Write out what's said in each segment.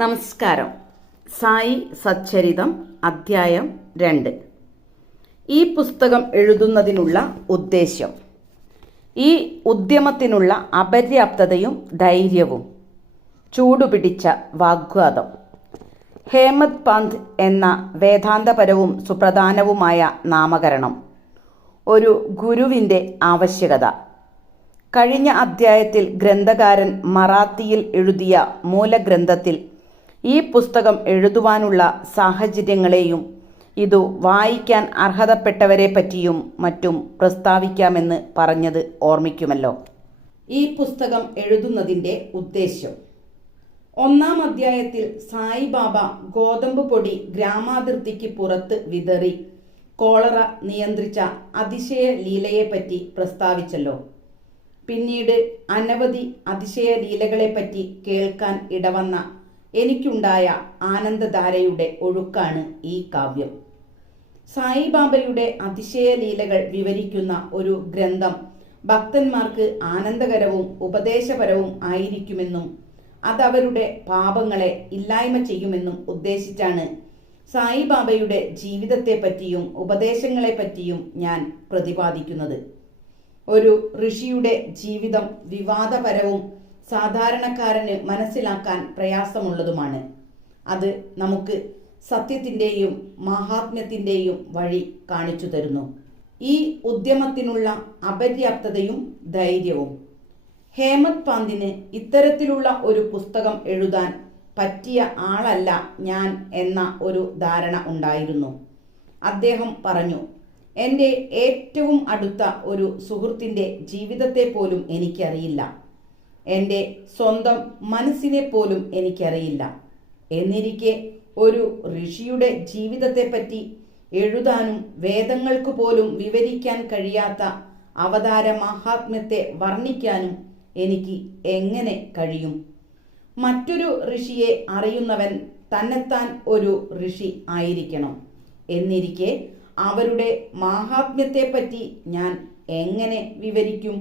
നമസ്കാരം. സായി സച്ചരിതം അധ്യായം 2. ഈ പുസ്തകം എഴുതുന്നതിനുള്ള ഉദ്ദേശ്യം. ഈ ഉദ്യമത്തിനുള്ള അപര്യാപ്തതയും ധൈര്യവും. ചൂടുപിടിച്ച വാഗ്വാദം. ഹേമത് പന്ത് എന്ന വേദാന്തപരവും സുപ്രധാനവുമായ നാമകരണം. ഒരു ഗുരുവിൻ്റെ ആവശ്യകത. കഴിഞ്ഞ അധ്യായത്തിൽ ഗ്രന്ഥകാരൻ മറാത്തിയിൽ എഴുതിയ മൂലഗ്രന്ഥത്തിൽ ഈ പുസ്തകം എഴുതുവാനുള്ള സാഹചര്യങ്ങളെയും ഇതു വായിക്കാൻ അർഹതപ്പെട്ടവരെ പറ്റിയും മറ്റും പ്രസ്താവിക്കാമെന്ന് പറഞ്ഞത് ഓർമ്മിക്കുമല്ലോ. ഈ പുസ്തകം എഴുതുന്നതിൻ്റെ ഉദ്ദേശ്യം. 1-ാം അധ്യായത്തിൽ സായിബാബ ഗോതമ്പ് പൊടി ഗ്രാമാതിർത്തിക്ക് പുറത്ത് വിതറി കോളറ നിയന്ത്രിച്ച അതിശയ ലീലയെപ്പറ്റി പ്രസ്താവിച്ചല്ലോ. പിന്നീട് അനവധി അതിശയ ലീലകളെപ്പറ്റി കേൾക്കാൻ ഇടവന്ന എനിക്കുണ്ടായ ആനന്ദധാരയുടെ ഒഴുക്കാണ് ഈ കാവ്യം. സായിബാബയുടെ അതിശയ ലീലകൾ വിവരിക്കുന്ന ഒരു ഗ്രന്ഥം ഭക്തന്മാർക്ക് ആനന്ദകരവും ഉപദേശപരവും ആയിരിക്കുമെന്നും അതവരുടെ പാപങ്ങളെ ഇല്ലായ്മ ചെയ്യുമെന്നും ഉദ്ദേശിച്ചാണ് സായിബാബയുടെ ജീവിതത്തെപ്പറ്റിയും ഉപദേശങ്ങളെപ്പറ്റിയും ഞാൻ പ്രതിപാദിക്കുന്നത്. ഒരു ഋഷിയുടെ ജീവിതം വിവാദപരവും സാധാരണക്കാരന് മനസ്സിലാക്കാൻ പ്രയാസമുള്ളതുമാണ്. അത് നമുക്ക് സത്യത്തിൻ്റെയും മാഹാത്മ്യത്തിൻ്റെയും വഴി കാണിച്ചു തരുന്നു. ഈ ഉദ്യമത്തിനുള്ള അപര്യാപ്തതയും ധൈര്യവും. ഹേമത് പന്തിന് ഇത്തരത്തിലുള്ള ഒരു പുസ്തകം എഴുതാൻ പറ്റിയ ആളല്ല ഞാൻ എന്ന ഒരു ധാരണ ഉണ്ടായിരുന്നു. അദ്ദേഹം പറഞ്ഞു, എൻ്റെ ഏറ്റവും അടുത്ത ഒരു സുഹൃത്തിൻ്റെ ജീവിതത്തെ പോലും എനിക്കറിയില്ല. എൻ്റെ സ്വന്തം മനസ്സിനെ പോലും എനിക്കറിയില്ല. എന്നിരിക്കെ ഒരു ഋഷിയുടെ ജീവിതത്തെപ്പറ്റി എഴുതാനും വേദങ്ങൾക്ക് പോലും വിവരിക്കാൻ കഴിയാത്ത അവതാര മാഹാത്മ്യത്തെ വർണ്ണിക്കാനും എനിക്ക് എങ്ങനെ കഴിയും? മറ്റൊരു ഋഷിയെ അറിയുന്നവൻ തന്നെത്താൻ ഒരു ഋഷി ആയിരിക്കണം. എന്നിരിക്കെ അവരുടെ മാഹാത്മ്യത്തെപ്പറ്റി ഞാൻ എങ്ങനെ വിവരിക്കും?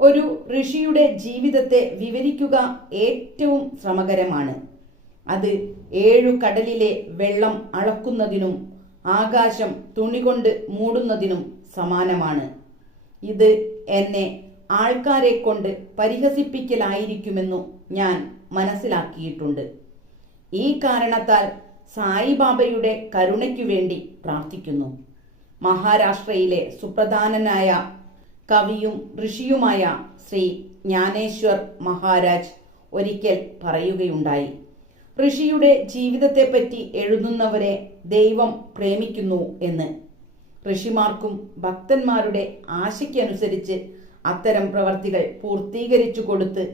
ഒരു ഋഷിയുടെ ജീവിതത്തെ വിവരിക്കുക ഏറ്റവും ശ്രമകരമാണ്. അത് 7 കടലിലെ വെള്ളം അളക്കുന്നതിനും ആകാശം തുണികൊണ്ട് മൂടുന്നതിനും സമാനമാണ്. ഇത് എന്നെ ആൾക്കാരെ കൊണ്ട് പരിഹസിപ്പിക്കലായിരിക്കുമെന്നു ഞാൻ മനസ്സിലാക്കിയിട്ടുണ്ട്. ഈ കാരണത്താൽ സായിബാബയുടെ കരുണയ്ക്കു വേണ്ടി പ്രാർത്ഥിക്കുന്നു. മഹാരാഷ്ട്രയിലെ സുപ്രധാനനായ കവിയും ഋഷിയുമായ ശ്രീ ജ്ഞാനേശ്വർ മഹാരാജ് ഒരിക്കൽ പറയുകയുണ്ടായി, ഋഷിയുടെ ജീവിതത്തെപ്പറ്റി എഴുതുന്നവരെ ദൈവം പ്രേമിക്കുന്നു എന്ന്. ഋഷിമാർക്കും ഭക്തന്മാരുടെ ആശയ്ക്കനുസരിച്ച് അത്തരം പ്രവർത്തികൾ പൂർത്തീകരിച്ചു കൊടുത്ത്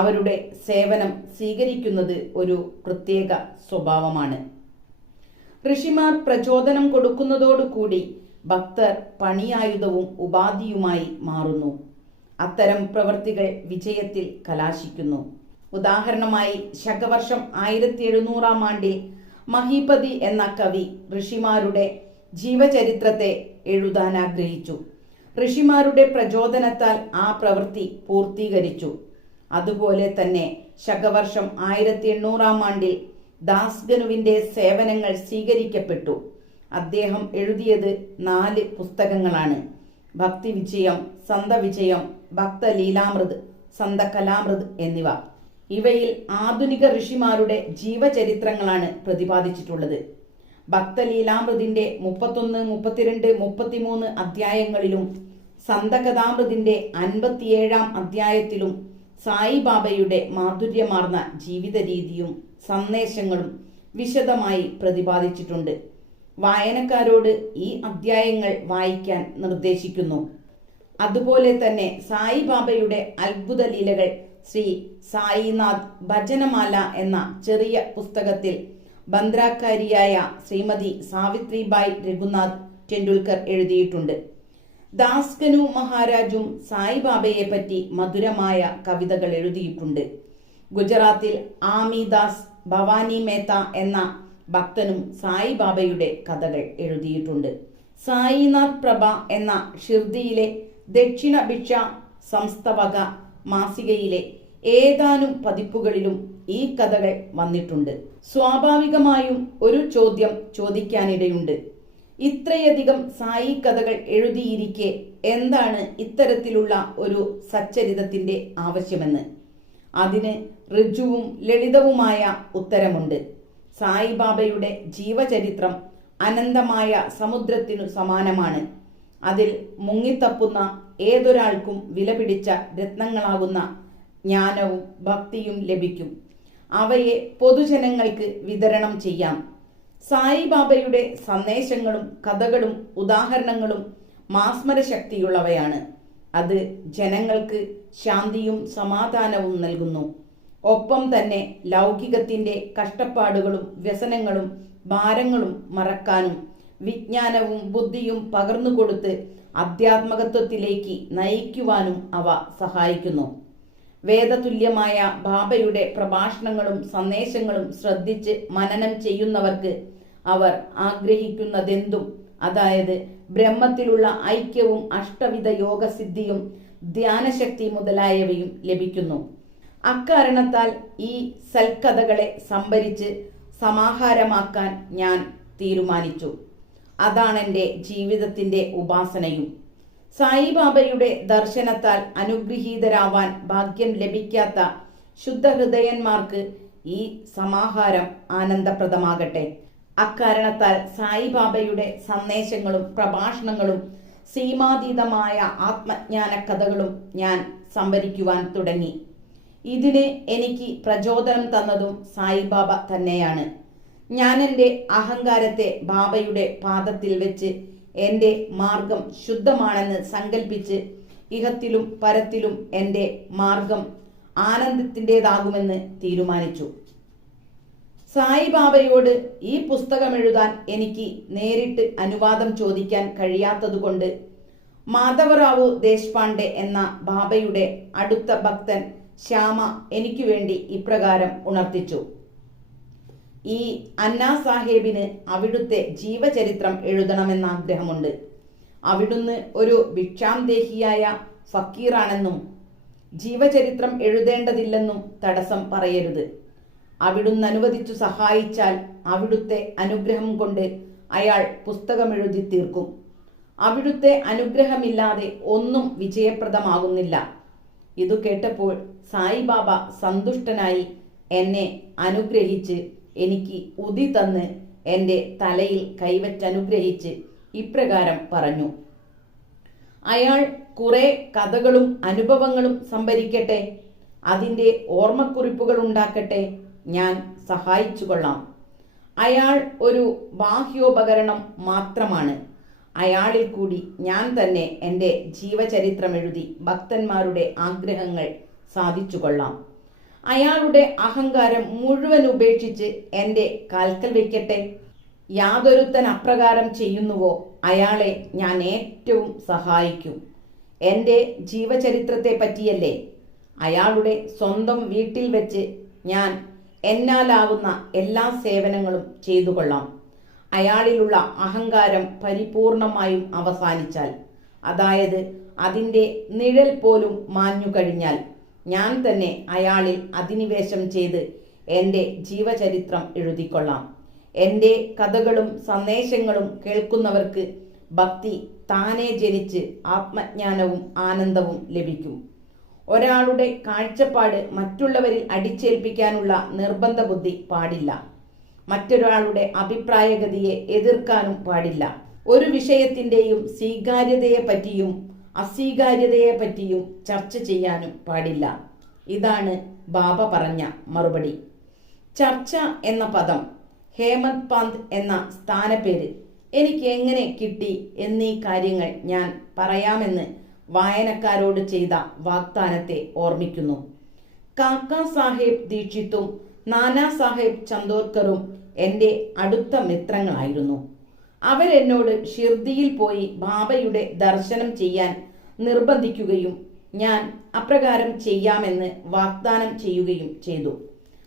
അവരുടെ സേവനം സ്വീകരിക്കുന്നത് ഒരു പ്രത്യേക സ്വഭാവമാണ്. ഋഷിമാർ പ്രചോദനം കൊടുക്കുന്നതോടുകൂടി ഭക്തർ പണിയായുധവും ഉപാധിയുമായി മാറുന്നു. അത്തരം പ്രവൃത്തികൾ വിജയത്തിൽ കലാശിക്കുന്നു. ഉദാഹരണമായി ശകവർഷം 1700-ാം ആണ്ടിൽ മഹീപതി എന്ന കവി ഋഷിമാരുടെ ജീവചരിത്രത്തെ എഴുതാൻ ആഗ്രഹിച്ചു. ഋഷിമാരുടെ പ്രചോദനത്താൽ ആ പ്രവൃത്തി പൂർത്തീകരിച്ചു. അതുപോലെ തന്നെ ശകവർഷം 1800-ാം ആണ്ടിൽ ദാസ്ഗനുവിൻ്റെ സേവനങ്ങൾ സ്വീകരിക്കപ്പെട്ടു. അദ്ദേഹം എഴുതിയത് 4 പുസ്തകങ്ങളാണ്: ഭക്തിവിജയം, സന്തവിജയം, ഭക്തലീലാമൃത്, സന്തകലാമൃത് എന്നിവ. ഇവയിൽ ആധുനിക ഋഷിമാരുടെ ജീവചരിത്രങ്ങളാണ് പ്രതിപാദിച്ചിട്ടുള്ളത്. ഭക്തലീലാമൃതിൻ്റെ 31, 32, 33 അധ്യായങ്ങളിലും സന്തകഥാമൃതിൻ്റെ 57-ാം അധ്യായത്തിലും സായിബാബയുടെ മാധുര്യമാർന്ന ജീവിത രീതിയും സന്ദേശങ്ങളും വിശദമായി പ്രതിപാദിച്ചിട്ടുണ്ട്. വായനക്കാരോട് ഈ അധ്യായങ്ങൾ വായിക്കാൻ നിർദ്ദേശിക്കുന്നു. അതുപോലെ തന്നെ സായിബാബയുടെ അത്ഭുത ലീലകൾ ശ്രീ സായിനാഥ് ഭജനമാല എന്ന ചെറിയ പുസ്തകത്തിൽ ബന്ദ്രാക്കാരിയായ ശ്രീമതി സാവിത്രിബായി രഘുനാഥ് ടെണ്ടുൽക്കർ എഴുതിയിട്ടുണ്ട്. ദാസ്ഗനു മഹാരാജും സായിബാബയെ പറ്റി മധുരമായ കവിതകൾ എഴുതിയിട്ടുണ്ട്. ഗുജറാത്തിൽ ആമിദാസ് ഭവാനി മേത്ത എന്ന ഭക്തനും സായിബാബയുടെ കഥകൾ എഴുതിയിട്ടുണ്ട്. സായിനാഥ് പ്രഭ എന്ന ഷിർദിയിലെ ദക്ഷിണ ഭിക്ഷ സംസ്ഥവക മാസികയിലെ ഏതാനും പതിപ്പുകളിലും ഈ കഥകൾ വന്നിട്ടുണ്ട്. സ്വാഭാവികമായും ഒരു ചോദ്യം ചോദിക്കാനിടയുണ്ട്. ഇത്രയധികം സായി കഥകൾ എഴുതിയിരിക്കെ എന്താണ് ഇത്തരത്തിലുള്ള ഒരു സച്ചരിതത്തിന്റെ ആവശ്യമെന്ന്? അതിന് ഋജുവും ലളിതവുമായ ഉത്തരമുണ്ട്. സായിബാബയുടെ ജീവചരിത്രം അനന്തമായ സമുദ്രത്തിനു സമാനമാണ്. അതിൽ മുങ്ങിത്തപ്പുന്ന ഏതൊരാൾക്കും വിലപിടിച്ച രത്നങ്ങളാകുന്ന ജ്ഞാനവും ഭക്തിയും ലഭിക്കും. അവയെ പൊതുജനങ്ങൾക്ക് വിതരണം ചെയ്യാം. സായിബാബയുടെ സന്ദേശങ്ങളും കഥകളും ഉദാഹരണങ്ങളും മാസ്മരശക്തിയുള്ളവയാണ്. അത് ജനങ്ങൾക്ക് ശാന്തിയും സമാധാനവും നൽകുന്നു. ഒപ്പം തന്നെ ലൗകികത്തിന്റെ കഷ്ടപ്പാടുകളും വ്യസനങ്ങളും ഭാരങ്ങളും മറക്കാനും വിജ്ഞാനവും ബുദ്ധിയും പകർന്നുകൊടുത്ത് അധ്യാത്മകത്വത്തിലേക്ക് നയിക്കുവാനും അവ സഹായിക്കുന്നു. വേദതുല്യമായ ബാബയുടെ പ്രഭാഷണങ്ങളും സന്ദേശങ്ങളും ശ്രദ്ധിച്ച് മനനം ചെയ്യുന്നവർക്ക് അവർ ആഗ്രഹിക്കുന്നതെന്തും, അതായത് ബ്രഹ്മത്തിലുള്ള ഐക്യവും അഷ്ടവിധ യോഗസിദ്ധിയും ധ്യാനശക്തി മുതലായവയും ലഭിക്കുന്നു. അക്കാരണത്താൽ ഈ സൽക്കഥകളെ സംഭരിച്ച് സമാഹാരമാക്കാൻ ഞാൻ തീരുമാനിച്ചു. അതാണെൻ്റെ ജീവിതത്തിൻ്റെ ഉപാസനയും. സായിബാബയുടെ ദർശനത്താൽ അനുഗ്രഹീതരാവാൻ ഭാഗ്യം ലഭിക്കാത്ത ശുദ്ധഹൃദയന്മാർക്ക് ഈ സമാഹാരം ആനന്ദപ്രദമാകട്ടെ. അക്കാരണത്താൽ സായിബാബയുടെ സന്ദേശങ്ങളും പ്രഭാഷണങ്ങളും സീമാതീതമായ ആത്മജ്ഞാന കഥകളും ഞാൻ സംഭരിക്കുവാൻ തുടങ്ങി. ഇതിന് എനിക്ക് പ്രചോദനം തന്നതും സായിബാബ തന്നെയാണ്. ഞാൻ എൻ്റെ അഹങ്കാരത്തെ ബാബയുടെ പാദത്തിൽ വെച്ച് എൻ്റെ മാർഗം ശുദ്ധമാണെന്ന് സങ്കല്പിച്ച് ഇഹത്തിലും പരത്തിലും എൻ്റെ മാർഗം ആനന്ദത്തിൻ്റെതാകുമെന്ന് തീരുമാനിച്ചു. സായിബാബയോട് ഈ പുസ്തകം എഴുതാൻ എനിക്ക് നേരിട്ട് അനുവാദം ചോദിക്കാൻ കഴിയാത്തതുകൊണ്ട് മാധവറാവു ദേശ്പാണ്ഡെ എന്ന ബാബയുടെ അടുത്ത ഭക്തൻ ശ്യാമ എനിക്ക് വേണ്ടി ഇപ്രകാരം ഉണർത്തിച്ചു. ഈ അന്നാ സാഹേബിന് അവിടുത്തെ ജീവചരിത്രം എഴുതണമെന്ന ആഗ്രഹമുണ്ട്. അവിടുന്ന് ഒരു ഭിക്ഷാംദേഹിയായ ഫക്കീറാണെന്നും ജീവചരിത്രം എഴുതേണ്ടതില്ലെന്നും തടസ്സം പറയരുത്. അവിടുന്ന് അനുവദിച്ചു സഹായിച്ചാൽ അവിടുത്തെ അനുഗ്രഹം കൊണ്ട് അയാൾ പുസ്തകമെഴുതി തീർക്കും. അവിടുത്തെ അനുഗ്രഹമില്ലാതെ ഒന്നും വിജയപ്രദമാകുന്നില്ല. ഇതു കേട്ടപ്പോൾ സായിബാബ സന്തുഷ്ടനായി എന്നെ അനുഗ്രഹിച്ച് എനിക്ക് ഉതി തന്ന് എൻ്റെ തലയിൽ കൈവച്ചനുഗ്രഹിച്ച് ഇപ്രകാരം പറഞ്ഞു: അയാൾ കുറെ കഥകളും അനുഭവങ്ങളും സംഭരിക്കട്ടെ, അതിൻ്റെ ഓർമ്മക്കുറിപ്പുകൾ ഉണ്ടാക്കട്ടെ, ഞാൻ സഹായിച്ചു കൊള്ളാം. അയാൾ ഒരു ബാഹ്യോപകരണം മാത്രമാണ്. അയാളിൽ കൂടി ഞാൻ തന്നെ എൻ്റെ ജീവചരിത്രമെഴുതി ഭക്തന്മാരുടെ ആഗ്രഹങ്ങൾ സാധിച്ചു കൊള്ളാം. അയാളുടെ അഹങ്കാരം മുഴുവൻ ഉപേക്ഷിച്ച് എൻ്റെ കാൽക്കൽ വയ്ക്കട്ടെ. യാതൊരുത്തൻ അപ്രകാരം ചെയ്യുന്നുവോ അയാളെ ഞാൻ ഏറ്റവും സഹായിക്കും. എൻ്റെ ജീവചരിത്രത്തെ പറ്റിയല്ലേ? അയാളുടെ സ്വന്തം വീട്ടിൽ വെച്ച് ഞാൻ എന്നാലാവുന്ന എല്ലാ സേവനങ്ങളും ചെയ്തു കൊള്ളാം. അയാളിലുള്ള അഹങ്കാരം പരിപൂർണമായും അവസാനിച്ചാൽ, അതായത് അതിൻ്റെ നിഴൽ പോലും മാഞ്ഞു കഴിഞ്ഞാൽ, ഞാൻ തന്നെ അയാളിൽ അധിനിവേശം ചെയ്ത് എൻ്റെ ജീവചരിത്രം എഴുതിക്കൊള്ളാം. എൻ്റെ കഥകളും സന്ദേശങ്ങളും കേൾക്കുന്നവർക്ക് ഭക്തി താനേ ജനിച്ച് ആത്മജ്ഞാനവും ആനന്ദവും ലഭിക്കും. ഒരാളുടെ കാഴ്ചപ്പാട് മറ്റുള്ളവരിൽ അടിച്ചേൽപ്പിക്കാനുള്ള നിർബന്ധ ബുദ്ധി പാടില്ല. മറ്റൊരാളുടെ അഭിപ്രായഗതിയെ എതിർക്കാനും പാടില്ല. ഒരു വിഷയത്തിൻ്റെയും സ്വീകാര്യതയെ പറ്റിയും അസ്വീകാര്യതയെ പറ്റിയും ചർച്ച ചെയ്യാനും പാടില്ല. ഇതാണ് ബാബ പറഞ്ഞ മറുപടി. ചർച്ച എന്ന പദം, ഹേമന്ത് പന്ത് എന്ന സ്ഥാനപ്പേര് എനിക്ക് എങ്ങനെ കിട്ടി എന്നീ കാര്യങ്ങൾ ഞാൻ പറയാമെന്ന് വായനക്കാരോട് ചെയ്ത വാഗ്ദാനത്തെ ഓർമ്മിക്കുന്നു. കാക്കാ സാഹേബ് ദീക്ഷിത്തും നാനാ സാഹേബ് ചന്ദോർക്കറും എൻ്റെ അടുത്ത മിത്രങ്ങളായിരുന്നു. അവരെന്നോട് ഷിർദിയിൽ പോയി ബാബയുടെ ദർശനം ചെയ്യാൻ നിർബന്ധിക്കുകയും ഞാൻ അപ്രകാരം ചെയ്യാമെന്ന് വാഗ്ദാനം ചെയ്യുകയും ചെയ്തു.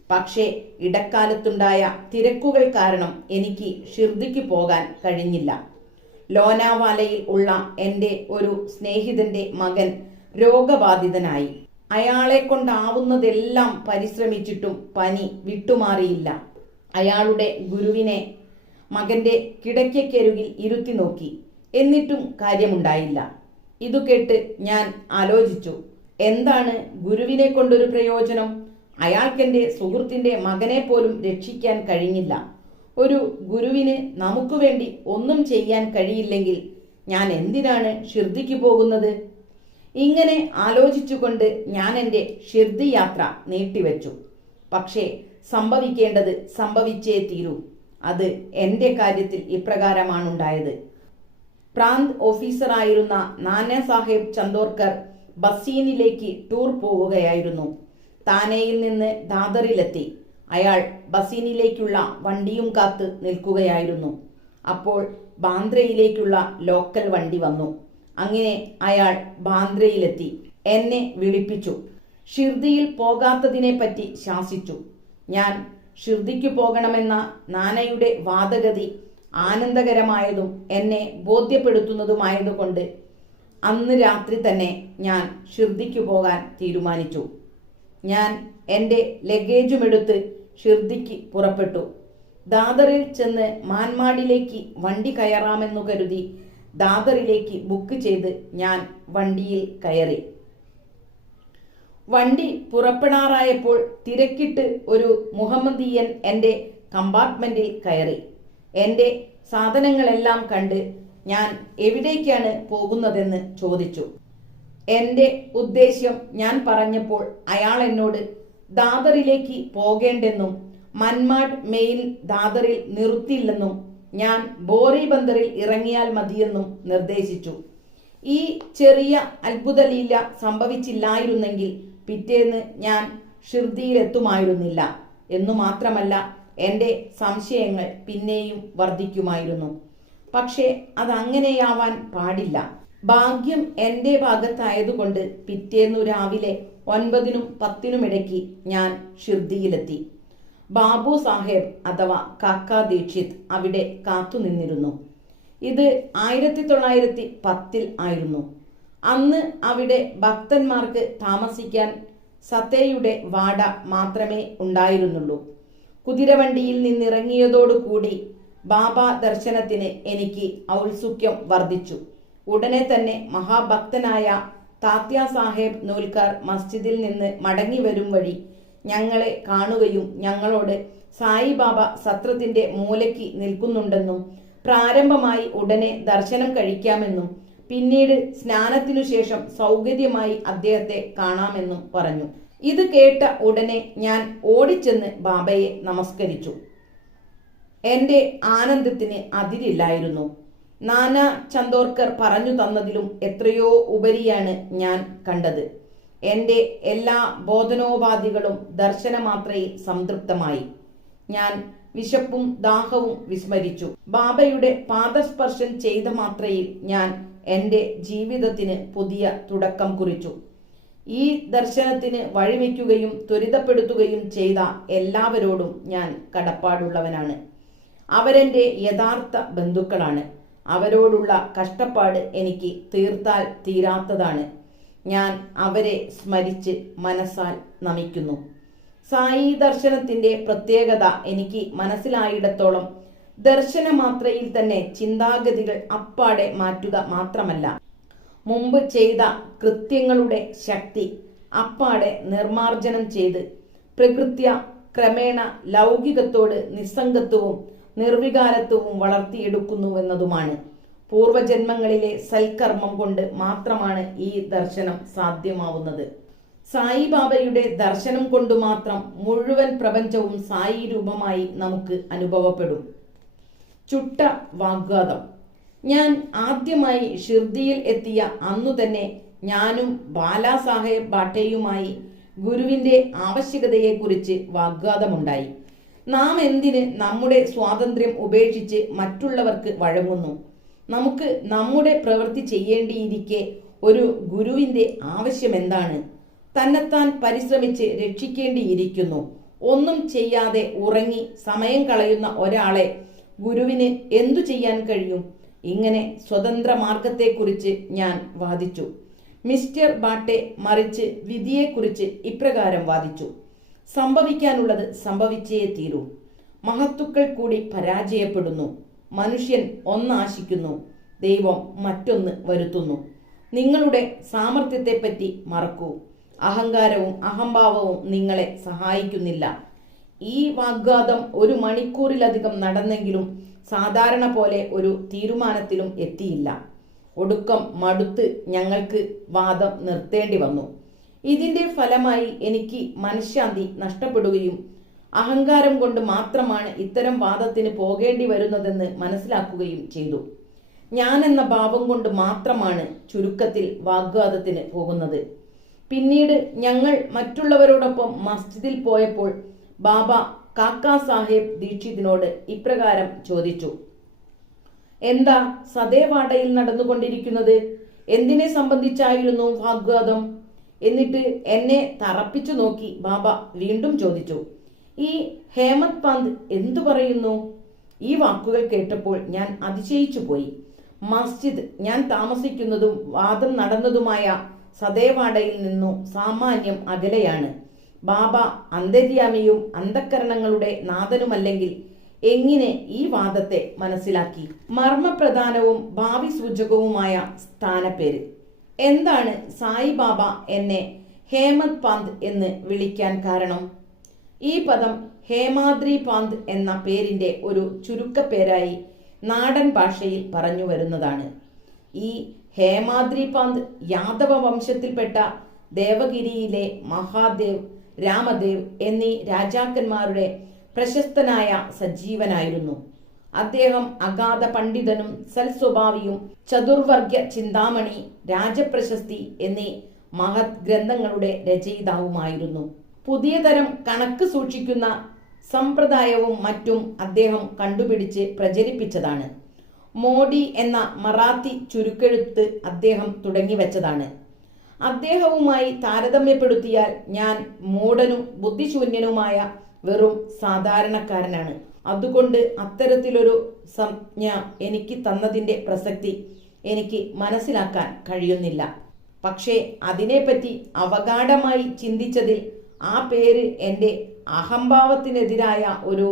പക്ഷേ ഇടക്കാലത്തുണ്ടായ തിരക്കുകൾ കാരണം എനിക്ക് ഷിർദിക്ക് പോകാൻ കഴിഞ്ഞില്ല. ലോനാവാലയിൽ ഉള്ള എൻ്റെ ഒരു സ്നേഹിതന്റെ മകൻ രോഗബാധിതനായി. അയാളെ കൊണ്ടാവുന്നതെല്ലാം പരിശ്രമിച്ചിട്ടും പനി വിട്ടുമാറിയില്ല. അയാളുടെ ഗുരുവിനെ മകന്റെ കിടക്കയ്ക്കരികിൽ ഇരുത്തി നോക്കി. എന്നിട്ടും കാര്യമുണ്ടായില്ല. ഇതു കേട്ട് ഞാൻ ആലോചിച്ചു, എന്താണ് ഗുരുവിനെ കൊണ്ടൊരു പ്രയോജനം? അയാൾക്കെന്റെ സുഹൃത്തിന്റെ മകനെ പോലും രക്ഷിക്കാൻ കഴിഞ്ഞില്ല. ഒരു ഗുരുവിന് നമുക്ക് വേണ്ടി ഒന്നും ചെയ്യാൻ കഴിയില്ലെങ്കിൽ ഞാൻ എന്തിനാണ് ഷിർദിക്ക് പോകുന്നത്? ഇങ്ങനെ ആലോചിച്ചുകൊണ്ട് ഞാൻ എൻ്റെ ഷിർദി യാത്ര നീട്ടിവെച്ചു. പക്ഷേ സംഭവിക്കേണ്ടത് സംഭവിച്ചേ തീരൂ. അത് എൻ്റെ കാര്യത്തിൽ ഇപ്രകാരമാണുണ്ടായത്. പ്രാന്ത് ഓഫീസറായിരുന്ന നാനാ സാഹേബ് ചന്ദോർക്കർ ബസീനിലേക്ക് ടൂർ പോവുകയായിരുന്നു. താനെയിൽ നിന്ന് ദാദറിലെത്തി. അയാൾ ബസീനിലേക്കുള്ള വണ്ടിയും കാത്ത് നിൽക്കുകയായിരുന്നു. അപ്പോൾ ബാന്ദ്രയിലേക്കുള്ള ലോക്കൽ വണ്ടി വന്നു. അങ്ങനെ അയാൾ ബാന്ദ്രയിലെത്തി. എന്നെ വിളിപ്പിച്ചു. ഷിർദിയിൽ പോകാത്തതിനെപ്പറ്റി ശാസിച്ചു. ഞാൻ ഷിർദിക്ക് പോകണമെന്ന നാനയുടെ വാദഗതി ആനന്ദകരമായതും എന്നെ ബോധ്യപ്പെടുത്തുന്നതുമായതുകൊണ്ട് അന്ന് രാത്രി തന്നെ ഞാൻ ഷിർദിക്ക് പോകാൻ തീരുമാനിച്ചു. ഞാൻ എൻ്റെ ലഗേജുമെടുത്ത് ഷിർദിക്ക് പുറപ്പെട്ടു. ദാദറിൽ ചെന്ന് മാൻമാഡിലേക്ക് വണ്ടി കയറാമെന്നു കരുതി ദാദറിലേക്ക് ബുക്ക് ചെയ്ത് ഞാൻ വണ്ടിയിൽ കയറി. വണ്ടി പുറപ്പെടാറായപ്പോൾ തിരക്കിട്ട് ഒരു മുഹമ്മദീയൻ എൻ്റെ കമ്പാർട്ട്മെന്റിൽ കയറി. എൻ്റെ സാധനങ്ങളെല്ലാം കണ്ട് ഞാൻ എവിടേക്കാണ് പോകുന്നതെന്ന് ചോദിച്ചു. എൻ്റെ ഉദ്ദേശ്യം ഞാൻ പറഞ്ഞപ്പോൾ അയാൾ എന്നോട് ദാദറിലേക്ക് പോകേണ്ടെന്നും മൻമാഡ് മെയിൽ ദാദറിൽ നിർത്തില്ലെന്നും ഞാൻ ബോറി ബന്ദറിൽ ഇറങ്ങിയാൽ മതിയെന്നും നിർദ്ദേശിച്ചു. ഈ ചെറിയ അത്ഭുതലീല സംഭവിച്ചില്ലായിരുന്നെങ്കിൽ പിറ്റേന്ന് ഞാൻ ഷിർദിയിലെത്തുമായിരുന്നില്ല എന്നു മാത്രമല്ല, എൻ്റെ സംശയങ്ങൾ പിന്നെയും വർദ്ധിക്കുമായിരുന്നു. പക്ഷേ അതങ്ങനെയാവാൻ പാടില്ല. ഭാഗ്യം എൻ്റെ ഭാഗത്തായതുകൊണ്ട് പിറ്റേന്നു രാവിലെ 9-നും 10-നും ഇടയ്ക്ക് ഞാൻ ഷിർദിയിലെത്തി. ബാബു സാഹേബ് അഥവാ കാക്ക ദീക്ഷിത് അവിടെ കാത്തുനിന്നിരുന്നു. ഇത് 1910 ആയിരുന്നു. അന്ന് അവിടെ ഭക്തന്മാർക്ക് താമസിക്കാൻ സതയുടെ വാട മാത്രമേ ഉണ്ടായിരുന്നുള്ളൂ. കുതിരവണ്ടിയിൽ നിന്നിറങ്ങിയതോടുകൂടി ബാബ ദർശനത്തിന് എനിക്ക് ഔത്സുക്യം വർദ്ധിച്ചു. ഉടനെ തന്നെ മഹാഭക്തനായ താത്യ സാഹേബ് നൂൽക്കർ മസ്ജിദിൽ നിന്ന് മടങ്ങി വരും വഴി ഞങ്ങളെ കാണുകയും ഞങ്ങളോട് സായിബാബ സത്രത്തിന്റെ മൂലയ്ക്ക് നിൽക്കുന്നുണ്ടെന്നും പ്രാരംഭമായി ഉടനെ ദർശനം കഴിക്കാമെന്നും പിന്നീട് സ്നാനത്തിനു ശേഷം സൗകര്യമായി അദ്ദേഹത്തെ കാണാമെന്നും പറഞ്ഞു. ഇത് കേട്ട ഉടനെ ഞാൻ ഓടിച്ചെന്ന് ബാബയെ നമസ്കരിച്ചു. എൻ്റെ ആനന്ദത്തിന് അതിരില്ലായിരുന്നു. നാനാ ചന്ദോർക്കർ പറഞ്ഞു തന്നതിലും എത്രയോ ഉപരിയാണ് ഞാൻ കണ്ടത്. എൻ്റെ എല്ലാ ബോധനോപാധികളും ദർശനമാത്രയിൽ സംതൃപ്തമായി. ഞാൻ വിശപ്പും ദാഹവും വിസ്മരിച്ചു. ബാബയുടെ പാദസ്പർശം ചെയ്ത മാത്രയിൽ ഞാൻ എൻ്റെ ജീവിതത്തിന് പുതിയ തുടക്കം കുറിച്ചു. ഈ ദർശനത്തിന് വഴിവെക്കുകയും ത്വരിതപ്പെടുത്തുകയും ചെയ്ത എല്ലാവരോടും ഞാൻ കടപ്പാടുള്ളവനാണ്. അവരെൻ്റെ യഥാർത്ഥ ബന്ധുക്കളാണ്. അവരോടുള്ള കഷ്ടപ്പാട് എനിക്ക് തീർത്താൽ തീരാത്തതാണ്. ഞാൻ അവരെ സ്മരിച്ച് മനസ്സാൽ നമിക്കുന്നു. സായി ദർശനത്തിന്റെ പ്രത്യേകത എനിക്ക് മനസ്സിലായിടത്തോളം ദർശനമാത്രയിൽ തന്നെ ചിന്താഗതികൾ അപ്പാടെ മാറ്റുക മാത്രമല്ല, മുമ്പ് ചെയ്ത കൃത്യങ്ങളുടെ ശക്തി അപ്പാടെ നിർമാർജനം ചെയ്ത് പ്രകൃത്യ ക്രമേണ ലൗകികത്തോട് നിസ്സംഗത്വവും നിർവികാരത്വവും വളർത്തിയെടുക്കുന്നുവെന്നതുമാണ്. പൂർവജന്മങ്ങളിലെ സൽക്കർമ്മം കൊണ്ട് മാത്രമാണ് ഈ ദർശനം സാധ്യമാവുന്നത്. സായിബാബയുടെ ദർശനം കൊണ്ട് മാത്രം മുഴുവൻ പ്രപഞ്ചവും സായി രൂപമായി നമുക്ക് അനുഭവപ്പെടും. ചുട്ട വാഗ്വാദം. ഞാൻ ആദ്യമായി ഷിർദിയിൽ എത്തിയ അന്നു തന്നെ ഞാനും ബാലാ സാഹേബ് ബാട്ടയുമായി ഗുരുവിന്റെ ആവശ്യകതയെക്കുറിച്ച് വാഗ്വാദമുണ്ടായി. നാം എന്തിന് നമ്മുടെ സ്വാതന്ത്ര്യം ഉപേക്ഷിച്ച് മറ്റുള്ളവർക്ക് വഴങ്ങുന്നു? നമുക്ക് നമ്മുടെ പ്രവൃത്തി ചെയ്യേണ്ടിയിരിക്കെ ഒരു ഗുരുവിന്റെ ആവശ്യമെന്താണ്? തന്നെത്താൻ പരിശ്രമിച്ച് രക്ഷിക്കേണ്ടിയിരിക്കുന്നു. ഒന്നും ചെയ്യാതെ ഉറങ്ങി സമയം കളയുന്ന ഒരാളെ ഗുരുവിന് എന്തു ചെയ്യാൻ കഴിയും? ഇങ്ങനെ സ്വതന്ത്ര മാർഗത്തെക്കുറിച്ച് ഞാൻ വാദിച്ചു. മിസ്റ്റർ ബാട്ടെ മറിച്ച് വിധിയെക്കുറിച്ച് ഇപ്രകാരം വാദിച്ചു: സംഭവിക്കാനുള്ളത് സംഭവിച്ചേ തീരൂ. മഹത്തുക്കൾ കൂടി പരാജയപ്പെടുന്നു. മനുഷ്യൻ ഒന്നാശിക്കുന്നു, ദൈവം മറ്റൊന്ന് വരുത്തുന്നു. നിങ്ങളുടെ സാമർത്ഥ്യത്തെപ്പറ്റി മറക്കൂ. അഹങ്കാരവും അഹംഭാവവും നിങ്ങളെ സഹായിക്കുന്നില്ല. ഈ വാഗ്വാദം 1 മണിക്കൂറിലധികം നടന്നെങ്കിലും സാധാരണ പോലെ ഒരു തീരുമാനത്തിലും എത്തിയില്ല. ഒടുക്കം മടുത്ത് ഞങ്ങൾക്ക് വാദം നിർത്തേണ്ടി വന്നു. ഇതിന്റെ ഫലമായി എനിക്ക് മനഃശാന്തി നഷ്ടപ്പെടുകയും അഹങ്കാരം കൊണ്ട് മാത്രമാണ് ഇത്തരം വാദത്തിന് പോകേണ്ടി വരുന്നതെന്ന് മനസ്സിലാക്കുകയും ചെയ്തു. ഞാനെന്ന ഭാവം കൊണ്ട് മാത്രമാണ് ചുരുക്കത്തിൽ വാഗ്വാദത്തിന് പോകുന്നത്. പിന്നീട് ഞങ്ങൾ മറ്റുള്ളവരോടൊപ്പം മസ്ജിദിൽ പോയപ്പോൾ ബാബ കാക്കാ സാഹേബ് ദീക്ഷിതിനോട് ഇപ്രകാരം ചോദിച്ചു: എന്താ സദേവാഡയിൽ നടന്നുകൊണ്ടിരിക്കുന്നത്? എന്തിനെ സംബന്ധിച്ചായിരുന്നു വാഗ്വാദം? എന്നിട്ട് എന്നെ തറപ്പിച്ചു നോക്കി ബാബ വീണ്ടും ചോദിച്ചു: ഈ ഹേമത് പന്ത് എന്തു പറയുന്നു? ഈ വാക്കുകൾ കേട്ടപ്പോൾ ഞാൻ അതിശയിച്ചു പോയി. മസ്ജിദ് ഞാൻ താമസിക്കുന്നതും വാദം നടന്നതുമായ സദേവാഡയിൽ നിന്നും സാമാന്യം അകലെയാണ്. ബാബ അന്തര്യാമിയും അന്ധക്കരണങ്ങളുടെ നാഥനുമല്ലെങ്കിൽ എങ്ങനെ ഈ വാദത്തെ മനസ്സിലാക്കി? മർമ്മപ്രധാനവും ഭാവി സൂചകവുമായ സ്ഥാനപ്പേര്. എന്താണ് സായിബാബ എന്നെ ഹേമത് പാന്ത് എന്ന് വിളിക്കാൻ കാരണം? ഈ പദം ഹേമാദ്രി പാന്ത് എന്ന പേരിന്റെ ഒരു ചുരുക്കപ്പേരായി നാടൻ ഭാഷയിൽ പറഞ്ഞു വരുന്നതാണ്. ഈ ഹേമാദ്രി പാന്ത് യാദവ വംശത്തിൽപ്പെട്ട ദേവഗിരിയിലെ മഹാദേവ്, രാമദേവ് എന്നീ രാജാക്കന്മാരുടെ പ്രശസ്തനായ സജീവനായിരുന്നു. അദ്ദേഹം അഗാധ പണ്ഡിതനും സൽസ്വഭാവിയും ചതുർവർഗ്ഗ ചിന്താമണി, രാജപ്രശസ്തി എന്നീ മഹത് ഗ്രന്ഥങ്ങളുടെ രചയിതാവുമായിരുന്നു. പുതിയ തരം കണക്ക് സൂക്ഷിക്കുന്ന സമ്പ്രദായവും മറ്റും അദ്ദേഹം കണ്ടുപിടിച്ച് പ്രചരിപ്പിച്ചതാണ്. മോഡി എന്ന മറാത്തി ചുരുക്കെഴുത്ത് അദ്ദേഹം തുടങ്ങിവെച്ചതാണ്. അദ്ദേഹവുമായി താരതമ്യപ്പെടുത്തിയാൽ ഞാൻ മൂഢനും ബുദ്ധിശൂന്യനുമായ വെറും സാധാരണക്കാരനാണ്. അതുകൊണ്ട് അത്തരത്തിലൊരു സംജ്ഞ എനിക്ക് തന്നതിൻ്റെ പ്രസക്തി എനിക്ക് മനസ്സിലാക്കാൻ കഴിയുന്നില്ല. പക്ഷേ അതിനെപ്പറ്റി അവഗാഢമായി ചിന്തിച്ചതിൽ ആ പേര് എൻ്റെ അഹംഭാവത്തിനെതിരായ ഒരു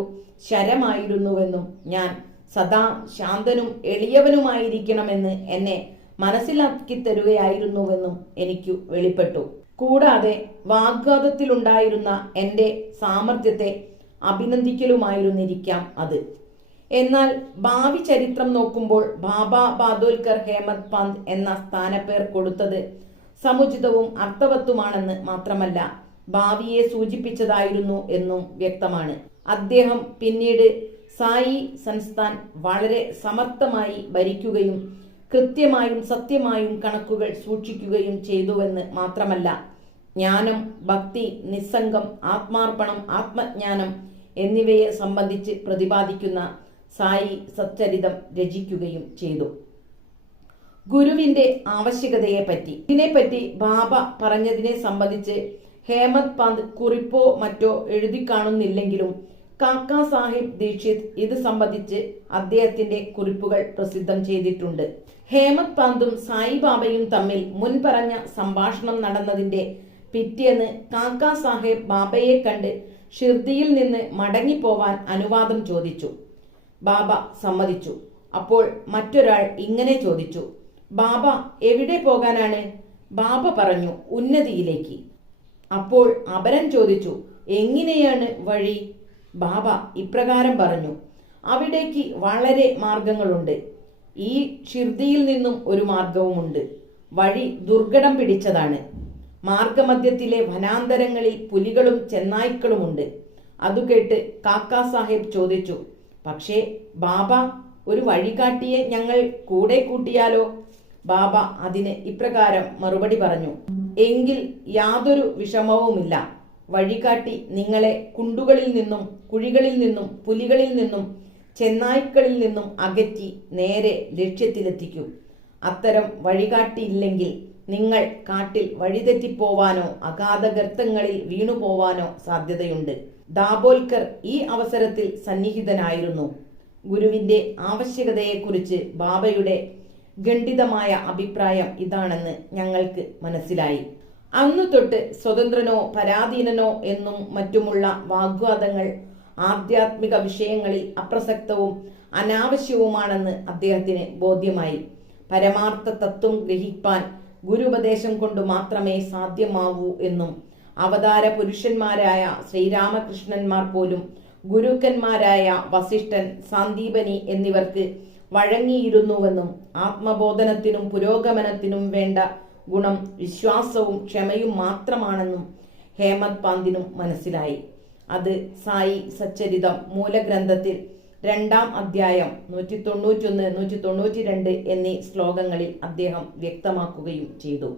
ശരമായിരുന്നുവെന്നും ഞാൻ സദാ ശാന്തനും എളിയവനുമായിരിക്കണമെന്ന് എന്നെ മനസ്സിലാക്കി തരുകയായിരുന്നുവെന്നും എനിക്ക് വെളിപ്പെട്ടു. കൂടാതെ വാഗ്വാദത്തിലുണ്ടായിരുന്ന എൻ്റെ സാമർത്ഥ്യത്തെ അഭിനന്ദിക്കലുമായിരുന്നിരിക്കാം അത്. എന്നാൽ ഭാവി ചരിത്രം നോക്കുമ്പോൾ ബാബ ബാദോൽക്കർ ഹേമത് പാന്ത് എന്ന സ്ഥാനപ്പേർ കൊടുത്തത് സമുചിതവും അർത്ഥവത്തുമാണെന്ന് മാത്രമല്ല, ഭാവിയെ സൂചിപ്പിച്ചതായിരുന്നു എന്നും വ്യക്തമാണ്. അദ്ദേഹം പിന്നീട് സായി സംസ്ഥാൻ വളരെ സമർത്ഥമായി ഭരിക്കുകയും കൃത്യമായും സത്യമായും കണക്കുകൾ സൂക്ഷിക്കുകയും ചെയ്തുവെന്ന് മാത്രമല്ല, ജ്ഞാനം, ഭക്തി, നിസ്സംഗം, ആത്മാർപ്പണം, ആത്മജ്ഞാനം എന്നിവയെ സംബന്ധിച്ച് പ്രതിപാദിക്കുന്ന സായി സച്ചരിതം രചിക്കുകയും ചെയ്തു. ഗുരുവിന്റെ ആവശ്യകതയെപ്പറ്റി ഇതിനെപ്പറ്റി ബാബ പറഞ്ഞതിനെ സംബന്ധിച്ച് ഹേമത് പാന്ത് കുറിപ്പോ മറ്റോ എഴുതി കാണുന്നില്ലെങ്കിലും കാക്കാ സാഹിബ് ദീക്ഷിത് ഇത് സംബന്ധിച്ച് അദ്ദേഹത്തിന്റെ കുറിപ്പുകൾ പ്രസിദ്ധം ചെയ്തിട്ടുണ്ട്. ഹേമത് പാന്തും സായിബാബയും തമ്മിൽ മുൻപറഞ്ഞ സംഭാഷണം നടന്നതിന്റെ പിറ്റേന്ന് കാക്കാ സാഹേബ് ബാബയെ കണ്ട് ഷിർദിയിൽ നിന്ന് മടങ്ങിപ്പോവാൻ അനുവാദം ചോദിച്ചു. ബാബ സമ്മതിച്ചു. അപ്പോൾ മറ്റൊരാൾ ഇങ്ങനെ ചോദിച്ചു: ബാബ എവിടെ പോകാനാണ്? ബാബ പറഞ്ഞു, ഉന്നതിയിലേക്ക്. അപ്പോൾ അപരൻ ചോദിച്ചു, എങ്ങനെയാണ് വഴി? ബാബ ഇപ്രകാരം പറഞ്ഞു, അവിടേക്ക് വളരെ മാർഗങ്ങളുണ്ട്. ഈ ഷിർദിയിൽ നിന്നും ഒരു മാർഗവുമുണ്ട്. വഴി ദുർഘടം പിടിച്ചതാണ്. മാർഗമധ്യത്തിലെ വനാന്തരങ്ങളിൽ പുലികളും ചെന്നായ്ക്കളുമുണ്ട്. അതുകേട്ട് കാക്കാ സാഹേബ് ചോദിച്ചു, പക്ഷേ ബാബ, ഒരു വഴികാട്ടിയെ ഞങ്ങൾ കൂടെ കൂട്ടിയാലോ? ബാബ അതിന് ഇപ്രകാരം മറുപടി പറഞ്ഞു, എങ്കിൽ യാതൊരു വിഷമവുമില്ല. വഴികാട്ടി നിങ്ങളെ കുണ്ടുകളിൽ നിന്നും കുഴികളിൽ നിന്നും പുലികളിൽ നിന്നും ചെന്നായ്ക്കളിൽ നിന്നും അകറ്റി നേരെ ലക്ഷ്യത്തിലെത്തിക്കും. അത്തരം വഴികാട്ടിയില്ലെങ്കിൽ നിങ്ങൾ കാട്ടിൽ വഴിതെറ്റിപ്പോവാനോ അഗാധ ഗർത്തങ്ങളിൽ വീണുപോവാനോ സാധ്യതയുണ്ട്. ദാബോൽക്കർ ഈ അവസരത്തിൽ സന്നിഹിതനായിരുന്നു. ഗുരുവിന്റെ ആവശ്യകതയെക്കുറിച്ച് ബാബയുടെ ഖണ്ഡിതമായ അഭിപ്രായം ഇതാണെന്ന് ഞങ്ങൾക്ക് മനസ്സിലായി. അന്നു തൊട്ട് സ്വതന്ത്രനോ പരാധീനനോ എന്നും മറ്റുമുള്ള വാഗ്വാദങ്ങൾ ആധ്യാത്മിക വിഷയങ്ങളിൽ അപ്രസക്തവും അനാവശ്യവുമാണെന്ന് അദ്ദേഹത്തിന് ബോധ്യമായി. പരമാർത്ഥ തത്വം ഗ്രഹിപ്പാൻ ഗുരുപദേശം കൊണ്ട് മാത്രമേ സാധ്യമാവൂ എന്നും അവതാര പുരുഷന്മാരായ ശ്രീരാമകൃഷ്ണന്മാർ പോലും ഗുരുക്കന്മാരായ വസിഷ്ഠൻ, സാന്ദീപനി എന്നിവർക്ക് വഴങ്ങിയിരുന്നുവെന്നും ആത്മബോധനത്തിനും പുരോഗമനത്തിനും വേണ്ട ഗുണം വിശ്വാസവും ക്ഷമയും മാത്രമാണെന്നും ഹേമത് പാന്തിനും മനസ്സിലായി. അത് സായി സച്ചരിതം മൂലഗ്രന്ഥത്തിൽ 2-ാം അധ്യായം 191, 192 എന്നീ ശ്ലോകങ്ങളിൽ അദ്ദേഹം വ്യക്തമാക്കുകയും ചെയ്തു.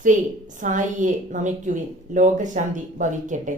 ശ്രീ സായിയെ നമിക്കുവിൻ. ലോകശാന്തി ഭവിക്കട്ടെ.